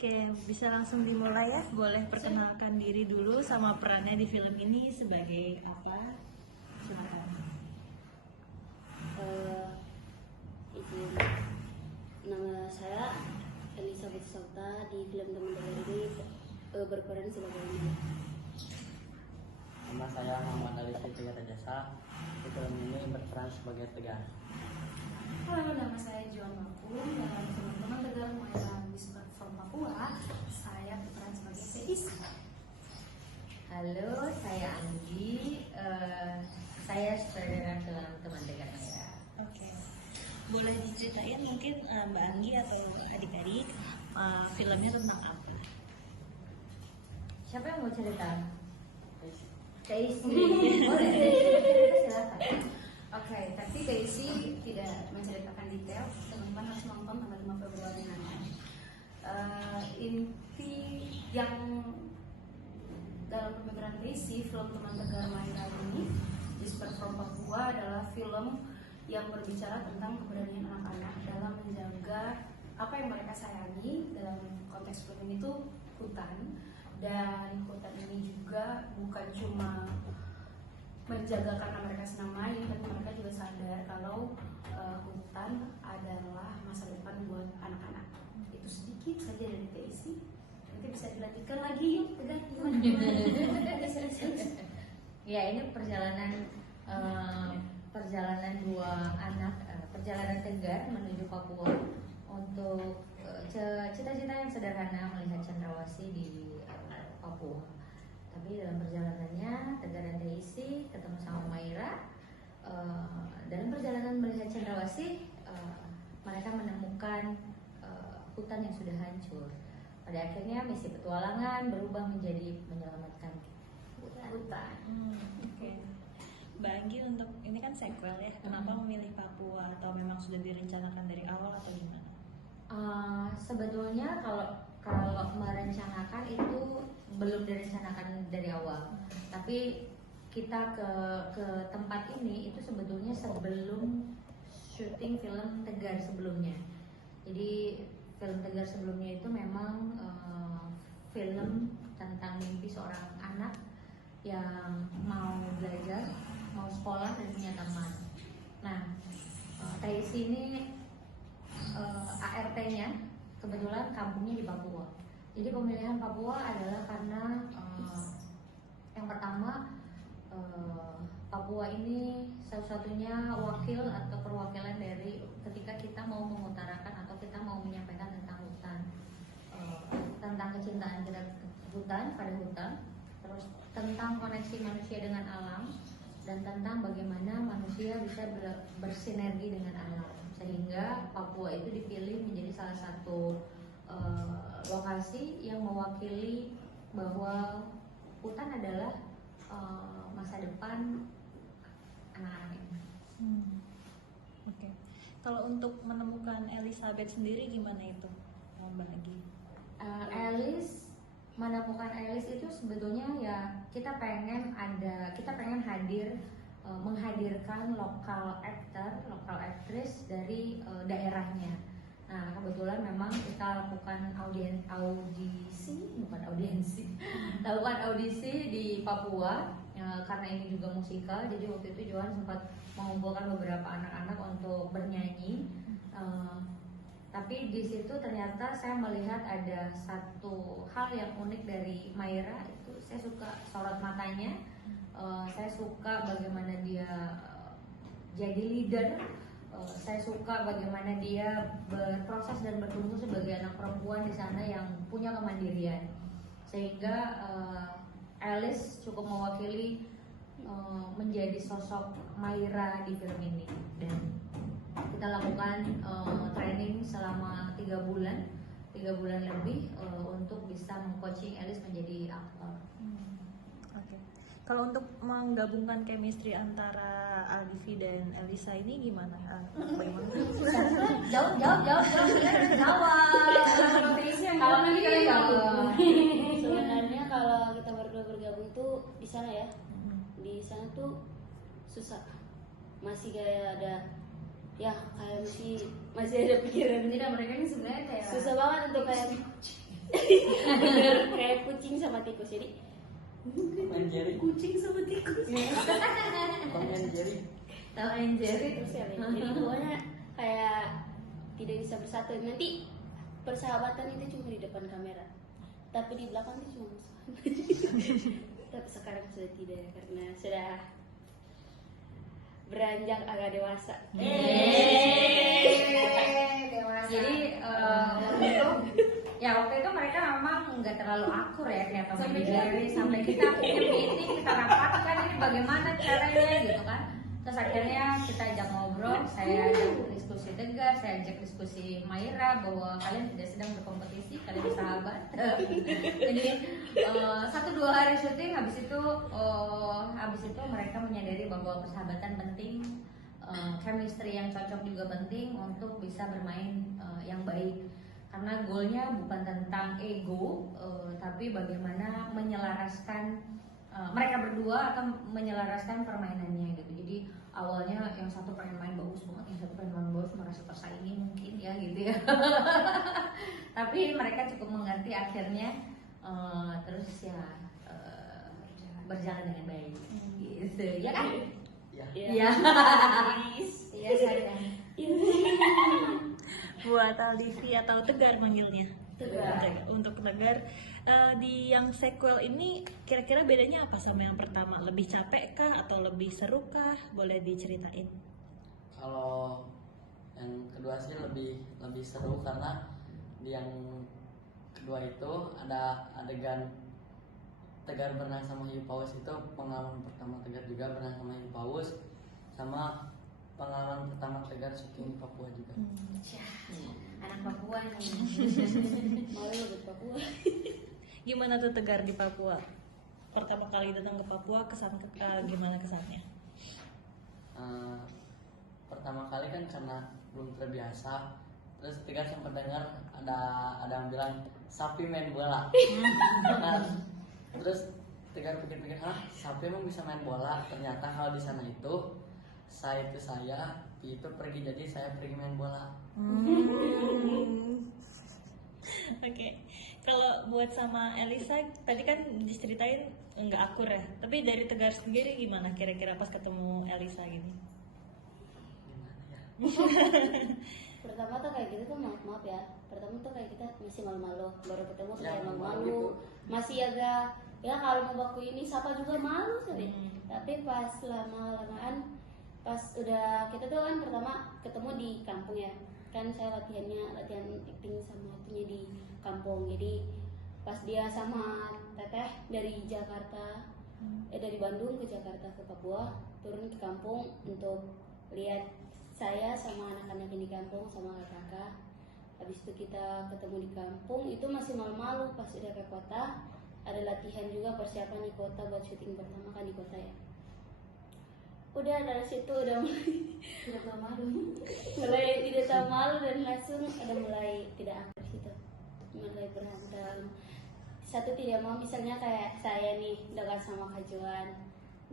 Oke, bisa langsung dimulai ya. Boleh perkenalkan diri dulu sama perannya di film ini sebagai apa? Silakan. Izin, nama saya Elizabeth Sauta. Di film Teman Tegar ini berperan sebagai Maya. Nama saya Muhammad Ali Setia Rajasa. Di film ini berperan sebagai Tegar. Halo, nama saya Joan Maku. Dalam Teman Tegar Maya Whisper from Papua, saya berperan sebagai Seis. Halo, saya Anggi. Saya sutradara film Teman Tegar Maya. Oke. Boleh diceritain mungkin Mbak Anggi atau adik-adik filmnya tentang apa? Siapa yang mau cerita? Daisy. Boleh, cerita silakan. Oke, tapi Daisy tidak menceritakan detail. Teman-teman harus nonton tanggal 5 Februari nanti. Inti yang dalam pemikiran Daisy, film Teman Tegar Maya ini, Whisper from Papua adalah film yang berbicara tentang keberanian anak-anak dalam menjaga apa yang mereka sayangi. Dalam konteks film ini tuh hutan, dan hutan ini juga bukan cuma menjaga karena mereka senang main, tapi mereka juga sadar kalau hutan adalah masa depan buat anak-anak. Itu sedikit saja dari Daisy. Nanti bisa dilanjutkan lagi yuk, udah gimana? Ya, ini perjalanan dua anak, perjalanan Tegar menuju Papua untuk cita-cita yang sederhana melihat cendrawasih di Papua. Tapi dalam perjalanannya Tegar dan Daisy ketemu sama Maira. Dalam perjalanan melihat cendrawasih, mereka menemukan hutan yang sudah hancur. Pada akhirnya misi petualangan berubah menjadi menyelamatkan hutan. Oke. Mbak Anggi, untuk ini kan sequel ya. Kenapa memilih Papua, atau memang sudah direncanakan dari awal atau gimana? Sebetulnya kalau merencanakan itu belum direncanakan dari awal, tapi kita ke tempat ini itu sebetulnya sebelum syuting film Tegar sebelumnya. Jadi film Tegar sebelumnya itu memang film tentang mimpi seorang anak yang mau belajar, mau sekolah dan punya teman. Nah, Daisy ini ART-nya kebetulan kampungnya di Papua. Jadi pemilihan Papua adalah karena yang pertama, Papua ini satu-satunya wakil atau perwakilan dari ketika kita mau mengutarakan atau kita mau menyampaikan tentang hutan, tentang kecintaan kita hutan pada hutan, terus tentang koneksi manusia dengan alam, dan tentang bagaimana manusia bisa bersinergi dengan alam. Sehingga Papua itu dipilih menjadi salah satu lokasi yang mewakili bahwa hutan adalah masa depan anak-anak ini. Oke. Kalau untuk menemukan Elizabeth sendiri gimana itu, Mbak Anggi? Menemukan Alice itu sebetulnya ya kita pengen menghadirkan lokal aktor, lokal aktris dari daerahnya. Nah, kebetulan memang kita lakukan lakukan audisi di Papua karena ini juga musikal. Jadi waktu itu Johan sempat mengumpulkan beberapa anak-anak untuk bernyanyi. Tapi di situ ternyata saya melihat ada satu hal yang unik dari Maira. Itu saya suka sorot matanya, saya suka bagaimana dia jadi leader, saya suka bagaimana dia berproses dan bertumbuh sebagai anak perempuan di sana yang punya kemandirian. Sehingga Alice cukup mewakili menjadi sosok Maira di film ini. Dan kita lakukan training selama 3 bulan lebih untuk bisa meng-coaching Alice menjadi aktor. Oke. Kalau untuk menggabungkan chemistry antara Aldivi dan Elisa ini gimana? Bagaimana? Jawab. Kalau nanti kalian gabung. Sebenarnya kalau kita berdua bergabung itu di sana ya, di sana tuh susah, masih kayak ada ya kayak masih ada pikiran. Jadi mereka ini sebenarnya kayak Susah banget untuk kayak bener kayak kucing sama tikus. Jadi main Jerry, kucing sama tikus. main Jerry. Tahu Jerry? terus ya jadi pokoknya kayak tidak bisa bersatu. Nanti persahabatan itu cuma di depan kamera, tapi di belakang itu cuma musuhan. Tapi sekarang sudah tidak karena sudah beranjak agak dewasa. Jadi waktu itu mereka memang nggak terlalu akur ya kayak Tom and Jerry, sampai kita akhirnya meeting, kita rapatkan ini bagaimana caranya gitu kan. Terus akhirnya kita ajak ngobrol, saya ajak diskusi Tegar, saya ajak diskusi Maira bahwa kalian tidak sedang berkompetisi, kalian bersahabat. Jadi 1-2 hari syuting, habis itu mereka menyadari bahwa persahabatan penting, chemistry yang cocok juga penting untuk bisa bermain yang baik. Karena goalnya bukan tentang ego, tapi bagaimana menyelaraskan mereka berdua atau menyelaraskan permainannya gitu. Jadi awalnya yang satu pengen main bagus banget, yang satu pengen main bagus, merasa tersaingi mungkin ya gitu ya. Tapi mereka cukup mengerti akhirnya, terus ya berjalan dengan baik gitu ya kan? Ya. Iya. Iya saya. Buat Aldivi atau Tegar manggilnya. Tegar. Untuk Tegar, di yang sequel ini kira-kira bedanya apa sama yang pertama? Lebih capek kah atau lebih seru kah? Boleh diceritain. Kalau yang kedua sih lebih seru karena di yang kedua itu ada adegan Tegar berenang sama hiu paus. Itu pengalaman pertama Tegar juga berenang sama hiu paus, sama pengalaman pertama Tegar syuting di Papua juga. Anak Papua nih. Malu di Papua. Gimana tuh Tegar di Papua? Pertama kali datang ke Papua, gimana kesannya? Pertama kali kan karena belum terbiasa, terus Tegar sempat dengar ada yang bilang sapi main bola. Nah, terus Tegar pikir-pikir, sapi emang bisa main bola? Ternyata kalau di sana itu saya itu pergi, jadi saya pergi main bola. Oke. Kalau buat sama Elisa, tadi kan diceritain nggak akur ya. Tapi dari Tegar sendiri gimana kira-kira pas ketemu Elisa gini? Gimana ya? Pertama tuh kayak gitu tuh maaf ya. Pertama tuh kayak kita masih malu-malu, baru ketemu tuh Ya, kayak malu malu-malu. gitu. Masih agak ya kalau mau baku ini siapa juga malu sih. Tapi pas lama-lamaan, pas udah kita tuh kan pertama ketemu di kampung ya. Kan saya latihan acting sama waktunya di kampung. Jadi pas dia sama Teteh dari Jakarta, dari Bandung ke Jakarta ke Papua, turun ke kampung untuk lihat saya sama anak-anak yang di kampung sama kakak. Habis itu kita ketemu di kampung, itu masih malu-malu. Pas udah ke kota, ada latihan juga persiapan di kota buat syuting pertama kan di kota ya. Udah dari situ udah Tidak tahu malu. mulai tidak tahu malu dan langsung ada mulai tidak akrab gitu, mulai berantem. Satu tidak mau, misalnya kayak saya nih dekat sama Kak Juan,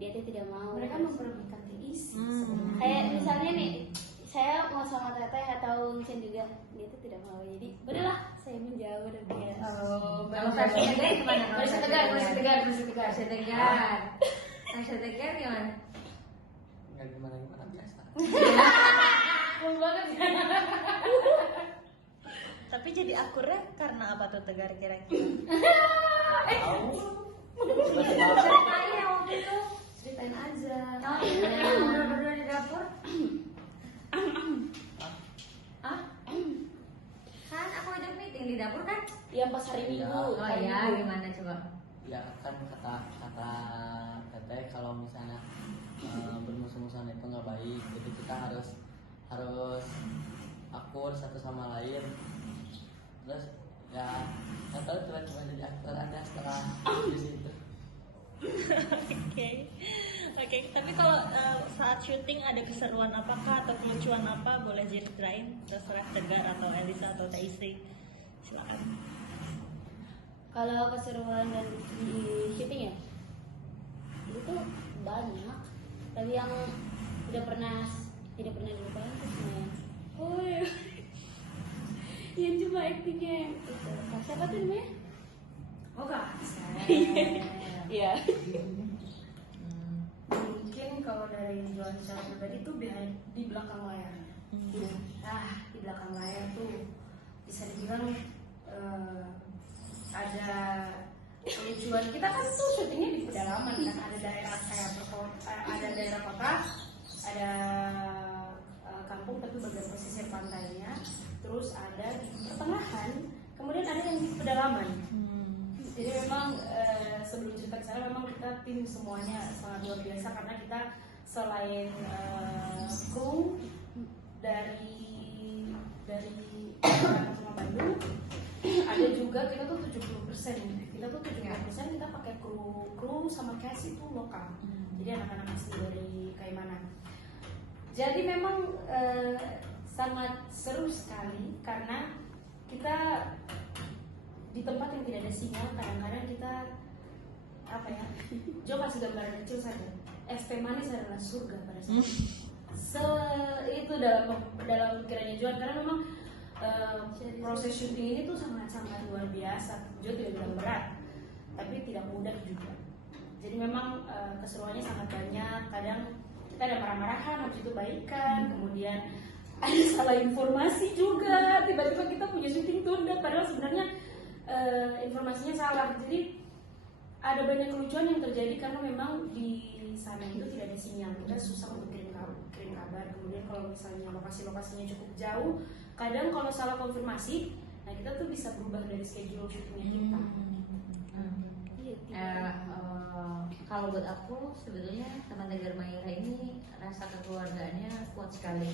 dia tuh tidak mau. Mereka memperebutkan isi. Kayak misalnya nih saya mau sama Teteh atau Vincent juga, dia tuh tidak mau. Jadi udahlah saya menjauh dari dia. Kalau versi Tegar gimana? Versi Tegar gimana? Nggak gimana biasa. Tapi jadi akurnya karena apa tuh Tegar kira-kira? Ceritain yang waktu itu. Ceritain aja. Oh iya, berdua di dapur. Kan aku ajak meeting di dapur kan? Yang pas hari Minggu. Oh iya, gimana coba? Ya kan kata Teteh kalau misalnya bermusuh-musuhan itu nggak baik, jadi kita harus akur satu sama lain. Terus ya nggak tahu tiba-tiba jadi akur aja setelah di situ. Oke. Tapi kalau saat syuting ada keseruan apakah atau kelucuan apa, boleh ceritain, terserah Tegar atau Elisa atau Teh Istri, silakan. Kalau keseruan dan di syuting ya, itu banyak. Tapi yang udah pernah tidak pernah dilupain tuh semuanya. Oh iya. Yang cuma aktingnya yang itu. Kak siapa tuh namanya? Oh kak, Iya. mungkin kalau dari jualan secara pribadi tuh di belakang layar. Di belakang layar tuh bisa dibilang ada kelucuan. Kita kan tuh syutingnya di pedalaman kan, ada daerah ada daerah kota, ada kampung tapi bagian pesisir pantainya, terus ada di pertengahan, kemudian ada yang di pedalaman. Jadi memang sebelum cerita ke sana memang kita tim semuanya sangat luar biasa karena kita selain kru dari Jakarta sama Bandung, ada juga kita tuh 70%. Kita tuh 70% kita pakai kru sama cast itu lokal. Jadi anak-anak asli dari Kaimana. Jadi memang sangat seru sekali karena kita di tempat yang tidak ada sinyal. Kadang-kadang kita apa ya, Jo kasih gambaran kecil saja, es teh manis adalah surga pada saat itu dalam pikirannya Joan, karena memang proses syuting ini tuh sangat-sangat luar biasa. Jo tidak bilang berat, tapi tidak mudah juga. Jadi memang keseruannya sangat banyak. Kadang kita ada marah-marahan, habis itu baikan, kemudian ada salah informasi juga. Tiba-tiba kita punya syuting tunda, padahal sebenarnya informasinya salah. Jadi ada banyak kelucuan yang terjadi karena memang di sana itu tidak ada sinyal. Kita susah untuk kirim kabar. Kemudian kalau misalnya lokasi-lokasinya cukup jauh, kadang kalau salah konfirmasi, nah kita tuh bisa berubah dari schedule syutingnya kita. Kalau buat aku sebetulnya teman Tegar Maira ini rasa kekeluargaannya kuat sekali.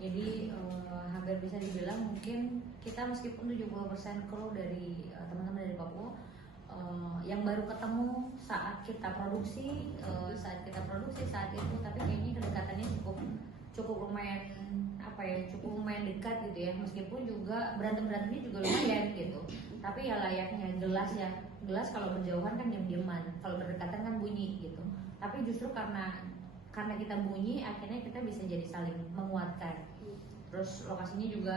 Jadi hampir bisa dibilang mungkin kita meskipun 70% kru dari teman-teman dari Papua yang baru ketemu saat kita produksi, saat itu, tapi kayaknya kedekatannya cukup lumayan cukup lumayan dekat gitu ya, meskipun juga berantemnya juga lumayan gitu. Tapi ya layaknya gelas kalau berjauhan kan diam-diaman, kalau berdekatan kan bunyi gitu. Tapi justru karena kita bunyi, akhirnya kita bisa jadi saling menguatkan. Terus lokasinya juga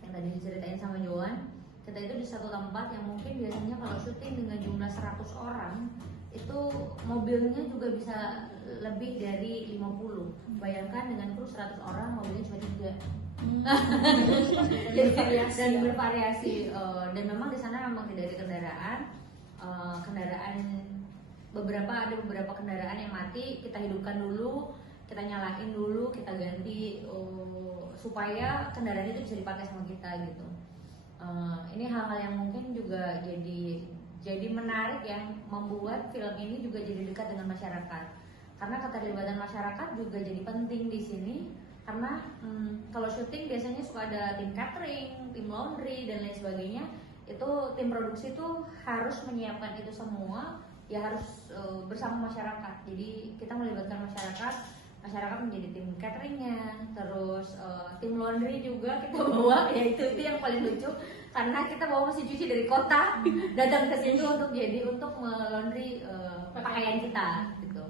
yang tadi diceritain sama Joan, kita itu di satu tempat yang mungkin biasanya kalau syuting dengan jumlah 100 orang itu mobilnya juga bisa lebih dari 50. Bayangkan dengan kru 100 orang mobilnya cuma 3. Dan bervariasi. Dan memang di sana memang tidak ada kendaraan ada beberapa kendaraan yang mati, kita hidupkan dulu, kita nyalain dulu, kita ganti supaya kendaraan itu bisa dipakai sama kita gitu. Ini hal-hal yang mungkin juga jadi menarik yang membuat film ini juga jadi dekat dengan masyarakat. Karena keterlibatan masyarakat juga jadi penting di sini. Karena kalau syuting biasanya suka ada tim catering, tim laundry dan lain sebagainya. Itu tim produksi itu harus menyiapkan itu semua, ya harus bersama masyarakat. Jadi kita melibatkan masyarakat menjadi tim cateringnya, terus tim laundry juga kita bawa, ya itu yang paling lucu karena kita bawa mesin cuci dari kota datang ke sini untuk melaundry pakaian kita gitu.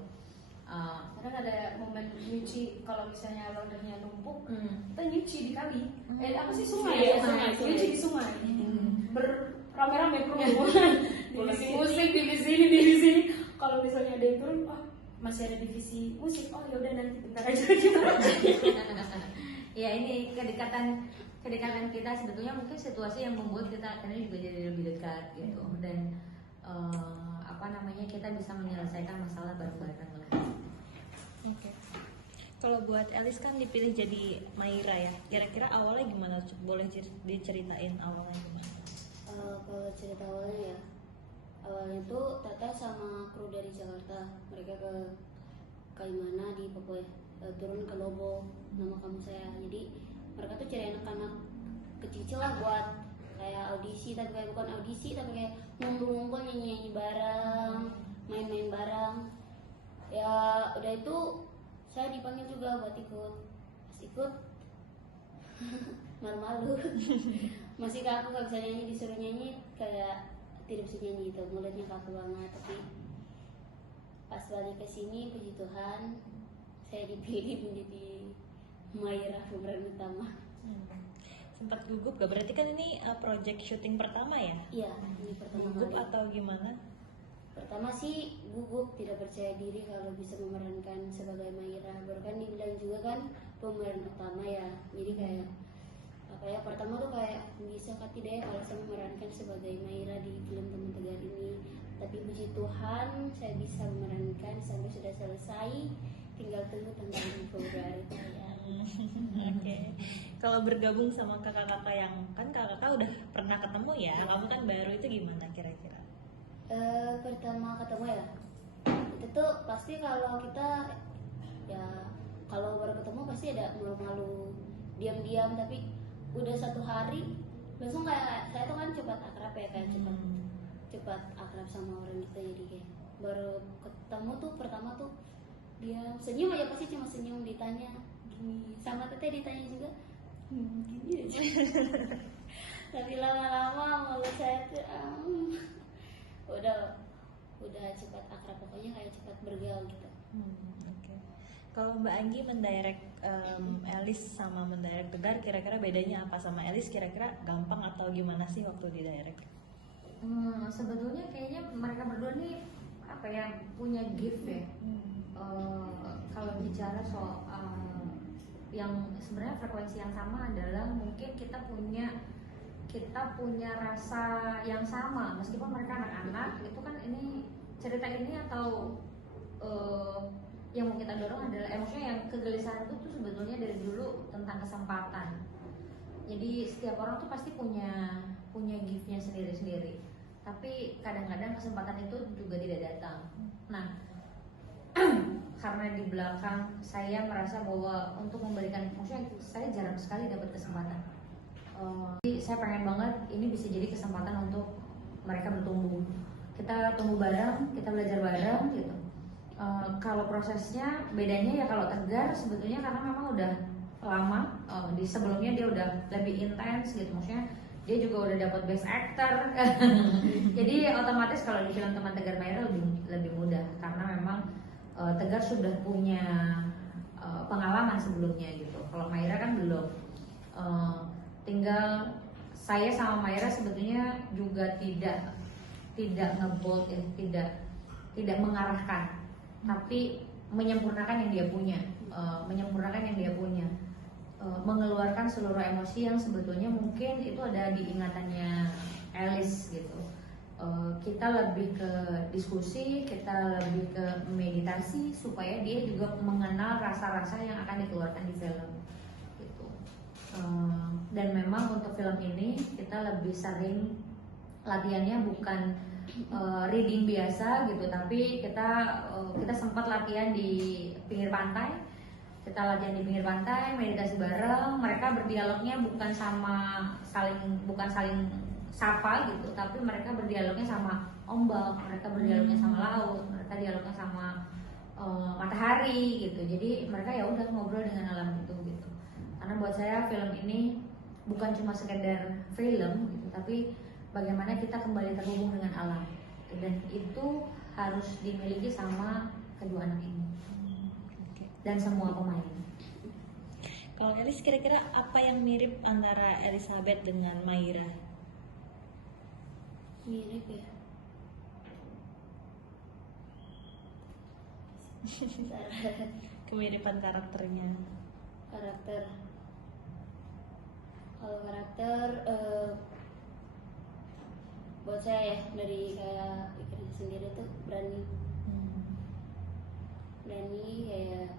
Kadang ada momen nyuci, kalau misalnya laundernya numpuk, kita nyuci di kali. Sungai. Nyuci di sungai. Rame-rame perempuan. Divisi musik, divisi ini. Kalau misalnya ada yang turun, masih ada divisi musik, ya udah nanti bentar aja. Ya ini kedekatan kita sebetulnya mungkin situasi yang membuat kita akhirnya juga jadi lebih dekat gitu, dan kita bisa menyelesaikan masalah bareng-bareng lah. Oke. Kalau buat Elis kan dipilih jadi Maira ya. Kira-kira awalnya gimana? Boleh diceritain awalnya gimana? Kalau cerita awalnya itu Tata sama kru dari Jakarta, mereka ke Kaimana di Papua, turun ke Lobo, nama kamu saya. Jadi mereka tuh cari anak-anak kecil-kecil lah buat kayak audisi, tapi kayak bukan audisi, tapi kayak ngumpul-ngumpul nyanyi-nyanyi bareng, main-main bareng. Ya udah itu saya dipanggil juga buat ikut. Pas ikut malu-malu. Masih kaku, gak bisa nyanyi, disuruh nyanyi kayak tidak bisa nyanyi gitu, mulutnya kaku banget. Tapi pas balik ke sini, puji Tuhan, saya dipilih menjadi Maira pemeran utama. Sempat gugup gak? Berarti kan ini project syuting pertama ya? Iya, ini pertama Gugup kali. atau gimana? Pertama sih gugup, tidak percaya diri kalau bisa memerankan sebagai Maira. Baru kan dibilang juga kan pemeran utama ya. Jadi kayak apa ya, pertama tuh kayak bisa kah tidak ya kalau saya memerankan sebagai Maira di film Teman Tegar ini. Tapi puji Tuhan saya bisa memerankan sampai sudah selesai. Tinggal tunggu tanggal 5 Februari tayang. Oke. Kalau bergabung sama kakak-kakak yang kan kakak-kakak udah pernah ketemu ya, kamu kan baru, itu gimana kira-kira? Pertama ketemu ya, itu tuh pasti kalau kita ya kalau baru ketemu pasti ada malu-malu, diam-diam, tapi udah satu hari langsung kayak saya tuh kan cepat akrab ya, kayak cepat akrab sama orang gitu. Jadi kayak baru ketemu tuh pertama tuh dia senyum aja, pasti cuma senyum, ditanya gini, sama teteh ditanya juga gini aja. Tapi lama-lama mulut saya tuh udah cepat akrab, pokoknya kayak cepat bergaul gitu. Oke. Kalau Mbak Anggi mendirect Elis sama mendirect Tegar, kira-kira bedanya apa? Sama Elis kira-kira gampang atau gimana sih waktu di direct? Sebetulnya kayaknya mereka berdua nih apa ya, punya gift ya. Kalau bicara soal yang sebenarnya frekuensi yang sama adalah mungkin kita punya rasa yang sama meskipun mereka anak-anak. Itu kan ini cerita ini atau yang mau kita dorong adalah maksudnya yang kegelisahan itu tuh sebetulnya dari dulu tentang kesempatan. Jadi setiap orang tuh pasti punya giftnya sendiri-sendiri, tapi kadang-kadang kesempatan itu juga tidak datang. Nah, karena di belakang saya merasa bahwa untuk memberikan, maksudnya saya jarang sekali dapat kesempatan. Jadi saya pengen banget ini bisa jadi kesempatan untuk mereka bertumbuh. Kita tumbuh bareng, kita belajar bareng gitu. Kalau prosesnya bedanya ya, kalau Tegar sebetulnya karena memang udah lama, di sebelumnya dia udah lebih intens gitu, maksudnya dia juga udah dapat best actor. Jadi otomatis kalau di film Teman Tegar Maira lebih mudah karena memang Tegar sudah punya pengalaman sebelumnya gitu. Kalau Maira kan belum. Tinggal saya sama Maira sebetulnya juga tidak nge-bold ya, tidak mengarahkan, tapi menyempurnakan yang dia punya, mengeluarkan seluruh emosi yang sebetulnya mungkin itu ada di ingatannya Elis gitu. Kita lebih ke diskusi, kita lebih ke meditasi supaya dia juga mengenal rasa-rasa yang akan dikeluarkan di film gitu. Dan memang untuk film ini kita lebih sering latihannya bukan reading biasa gitu, tapi kita sempat latihan di pinggir pantai. Kita latihan di pinggir pantai, meditasi bareng. Mereka berdialognya bukan saling sapa gitu, tapi mereka berdialognya sama ombak, mereka berdialognya sama laut, mereka dialognya sama matahari gitu. Jadi mereka ya udah ngobrol dengan alam itu gitu. Karena buat saya film ini bukan cuma sekedar film gitu, tapi bagaimana kita kembali terhubung dengan alam, dan itu harus dimiliki sama kedua anak ini dan semua pemain. Kalau Elis kira-kira apa yang mirip antara Elizabeth dengan Maira? Mirip ya. Kemiripan karakternya. Karakter. Kalau karakter buat saya ya, dari kayak Ikrina sendiri tuh berani kayak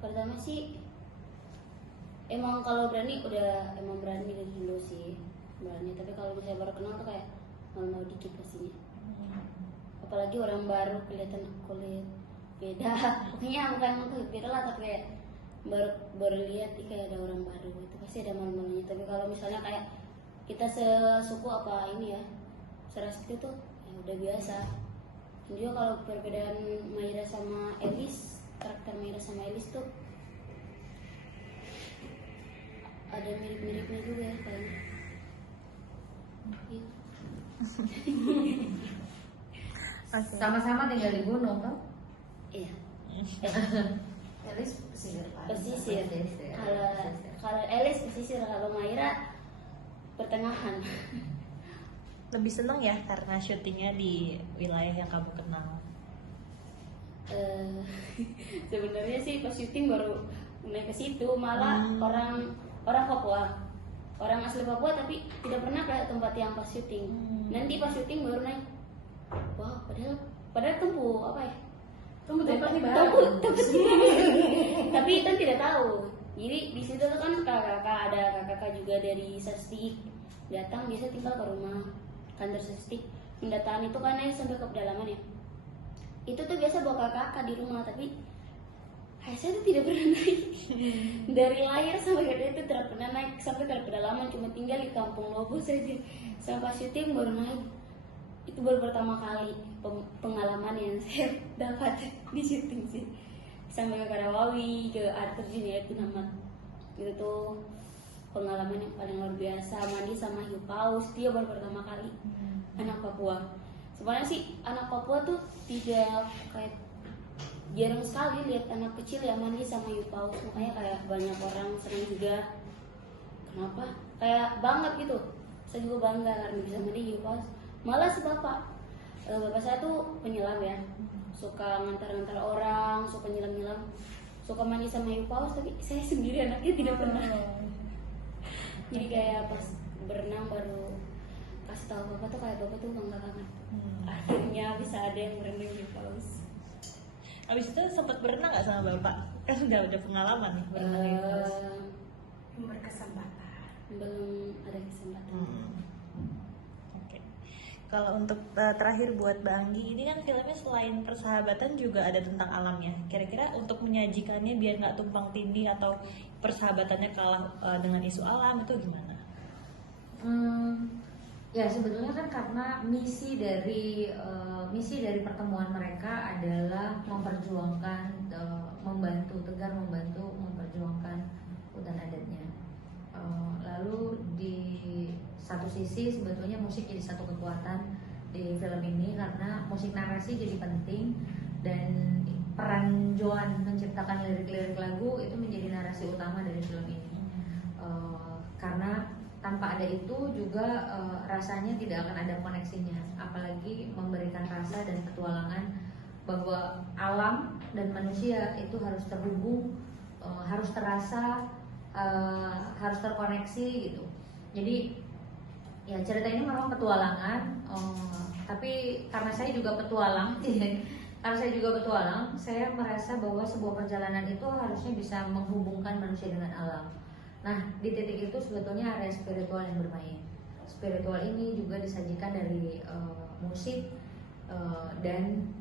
pertama sih emang kalau berani emang berani dari dulu sih berani, tapi kalau misalnya baru kenal tuh kayak malu-malu dikit pastinya. Apalagi orang baru, kelihatan kulit beda. Pokoknya bukan kulit beda lah, tapi kayak baru lihat kayak ada orang baru itu pasti ada malu-malunya. Tapi kalau misalnya kayak kita sesuku apa ini ya, seras itu tuh ya udah biasa. Dan juga kalau perbedaan Maira sama Elis, karakter Maira sama Elis tuh ada mirip-miripnya juga ya kayaknya. Gitu. Sama-sama tinggal di gunung kan? Iya. Elis pesisir pantai. Pesisir pesisir. Kalau Elis pesisir, kalau Maira pertengahan. Lebih seneng ya karena syutingnya di wilayah yang kamu kenal. Sebenarnya sih pas syuting baru naik ke situ, malah orang Papua, orang asli Papua tapi tidak pernah ke tempat yang pas syuting. Nanti pas syuting baru naik. Wah, padahal tempuh apa ya? Tempuh tapi kan tidak tahu. Jadi di situ tuh kan kakak ada kakak juga dari Sastik datang, biasa tinggal ke rumah kantor Sastik, pendataan itu kan naik sampai ke pedalaman ya. Itu tuh biasa bawa kakak di rumah, tapi saya tuh tidak pernah naik dari lahir sampai gede itu tidak pernah naik sampai ke pedalaman, cuma tinggal di Kampung Lobo saja. Sampai syuting baru naik. Itu baru pertama kali pengalaman yang saya dapat di syuting sih. Sampai ke Karawawi, ke air terjun ya Tinamat. Itu tuh pengalaman yang paling luar biasa. Mandi sama hiu paus, dia baru pertama kali. Anak Papua. Sebenarnya sih anak Papua tuh tidak kayak, jarang sekali lihat anak kecil yang mandi sama hiu paus. Makanya kayak banyak orang senang juga. Kenapa? Kayak banget gitu. Saya juga bangga karena bisa mandi hiu paus. Malah si bapak saya tuh penyelam ya, suka ngantar-ngantar orang, suka nyelam-nyelam, suka mandi sama hiu paus, tapi saya sendiri anaknya tidak pernah. Jadi kayak pas berenang baru kasih tahu bapak tuh, kayak bapak tuh bangga banget. Akhirnya bisa ada yang berenang hiu paus. Abis itu sempat berenang nggak sama bapak? Kan udah pengalaman nih berenang hiu paus. Berkesempatan. Belum ada kesempatan. Oke. Kalau untuk terakhir buat Mbak Anggi, ini kan filmnya selain persahabatan juga ada tentang alamnya. Kira-kira untuk menyajikannya biar nggak tumpang tindih atau persahabatannya kalah dengan isu alam itu gimana? Ya sebetulnya kan karena misi dari pertemuan mereka adalah memperjuangkan, membantu Tegar memperjuangkan hutan adatnya. Lalu di satu sisi sebetulnya musik jadi satu kekuatan di film ini karena musik narasi jadi penting dan peran Joan menciptakan lirik-lirik lagu itu menjadi narasi utama dari film ini. Karena tanpa ada itu juga rasanya tidak akan ada koneksinya, apalagi memberikan rasa dan petualangan bahwa alam dan manusia itu harus terhubung, harus terasa, harus terkoneksi gitu. Jadi ya cerita ini memang petualangan, tapi karena saya juga petualang, saya merasa bahwa sebuah perjalanan itu harusnya bisa menghubungkan manusia dengan alam. Nah, di titik itu sebetulnya area spiritual yang bermain. Spiritual ini juga disajikan dari musik dan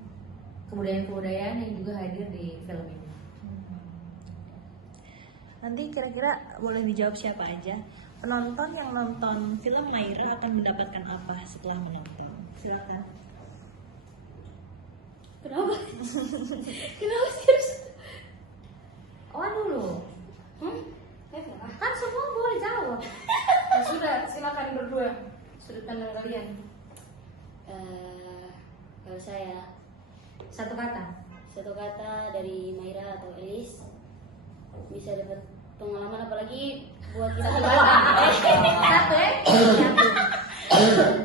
kebudayaan-kebudayaan yang juga hadir di film ini. Nanti kira-kira boleh dijawab siapa aja? Penonton yang nonton film Maira akan mendapatkan apa setelah menonton? Silakan. Kenapa? Kenapa sih harus? Oh dulu, kan semua boleh jawab. Ya sudah, silakan berdua. Sudut pandang kalian. Kalau saya Satu kata. dari Maira atau Elis bisa dapat pengalaman, apalagi buat kita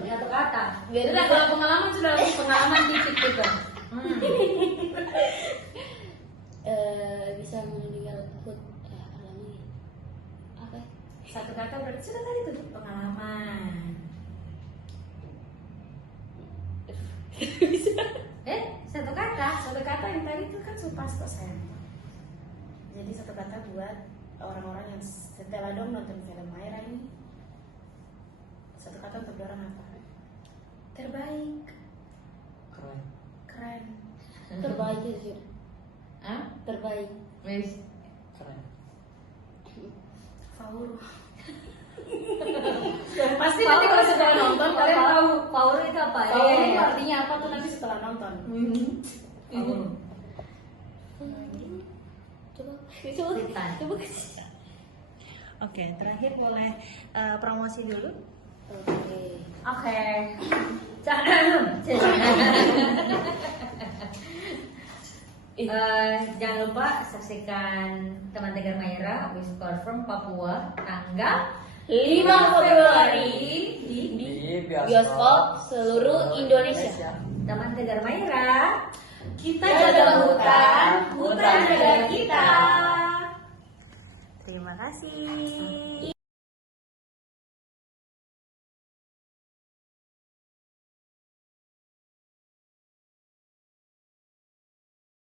Satu kata. Sudah, kalau pengalaman sudah pengalaman titik gitu. Bisa meninggal alami apa? Satu kata berarti sudah tadi tuh pengalaman. Satu kata. Satu kata yang tadi itu kan supas kok saya. Jadi satu kata buat orang-orang yang setelah dong nonton film Maira ini. Satu kata untuk orang apa? Terbaik. Keren. Terbaik sih. Terbaik. Wes. Keren. Faur. Pasti nanti kalau setelah nonton kalian tahu. Power itu apa? Faur itu artinya apa tuh nanti setelah nonton. Coba. Oke, terakhir boleh promosi dulu. Oke. Jangan lupa saksikan Teman Tegar Mayra Whisper from Papua tanggal 5 Februari Di bioskop seluruh Indonesia. Teman Tegar Mayra. Kita jaga hutan, hutan jaga kita. Terima kasih.